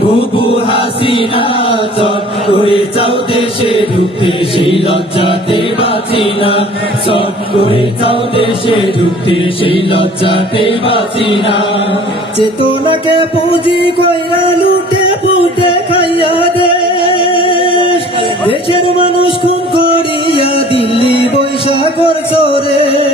বুবু হাসিনা, চট করে চাও দেশে ঢুকতে, সেই লজ্জাতে বাঁচি না। চট করে চাও দেশে ঢুকতে, সেই লজ্জাতে বাঁচি না। চেতনাকে পুঁজি কইরা লুটে পুটে খাইয়া দেশ। দেশের মানুষ খুন করিয়া দিল্লি বৈশা করছ রে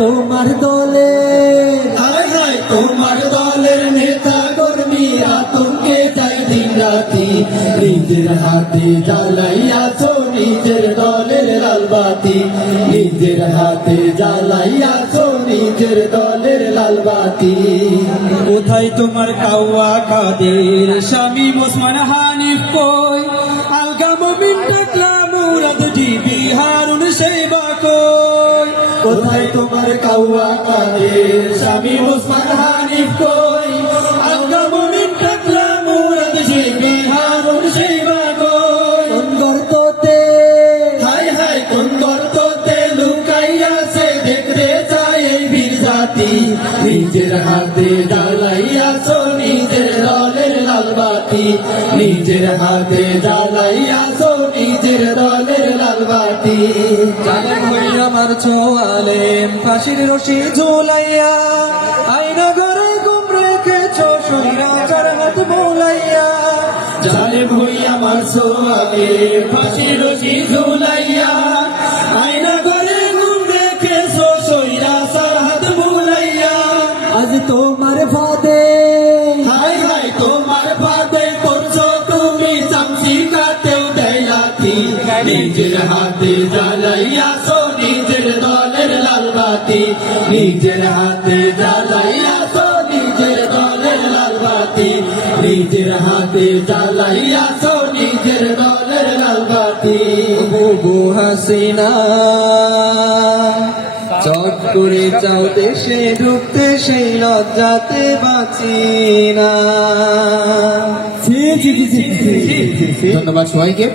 তোমার দলে। তোমার দলের নেতা কর্মী আতঙ্কে যাই দিন রাতি। নিজের হাতে জ্বালাইয়াছো নিজের দলের লালবাতি নিজের হাতে জ্বালাইয়াছো নিজের দলের লালবাতি কোথায় তোমার কাউয়া কাদের? স্বামী ওসমান হানিফ কই? কোথায় তোমার কাউয়া কাদের স্বামী ওসমান হানিফ কই? আলগা মুমিন টাকলা মুরাদ জিবি হারুন সেবা কই। সুন্দর তোতে। হাই হাই কোন গর্ততে লুকাইয়াছে দেখতে চাই এই বীর জাতি। নিজের হাতে জ্বালাইয়াছো নিজের দলের লালবাতি নিজের হাতে জ্বালাইয়াছো নিজের দলের লালবাতি জানেন হই আমার ছোয়ালেম ফাঁসির রশি ঝুলাইয়া আইনা ঘরে গুম রেখেছো সইরা চার হাত বোলাইয়া। জালে ভই আমার সোয়াগে ফাঁসি রশি ঝুলাইয়া আয়না করে গুম রেখে সইরা সারহাত বুলাইয়া। আজ তোমার ফাদে হাই হাই তোমার ভাবে করছ তুমি চামচি কাটেও দেয়াতি নিজের হাতে জ্বালাইয়া সো নিজের দলের লাল বাতি নিজের হাতে জ্বালাইয়া সো নিজের দলের লাল বাতি নিজের হাতে জ্বালাইয়া সো নিজের দলের লাল বাতি বুবু হাসিনা চট করে যাও দেশে ঢুকতে সেই লজ্জাতে বাঁচি না ধন্যবাদ সবাইকে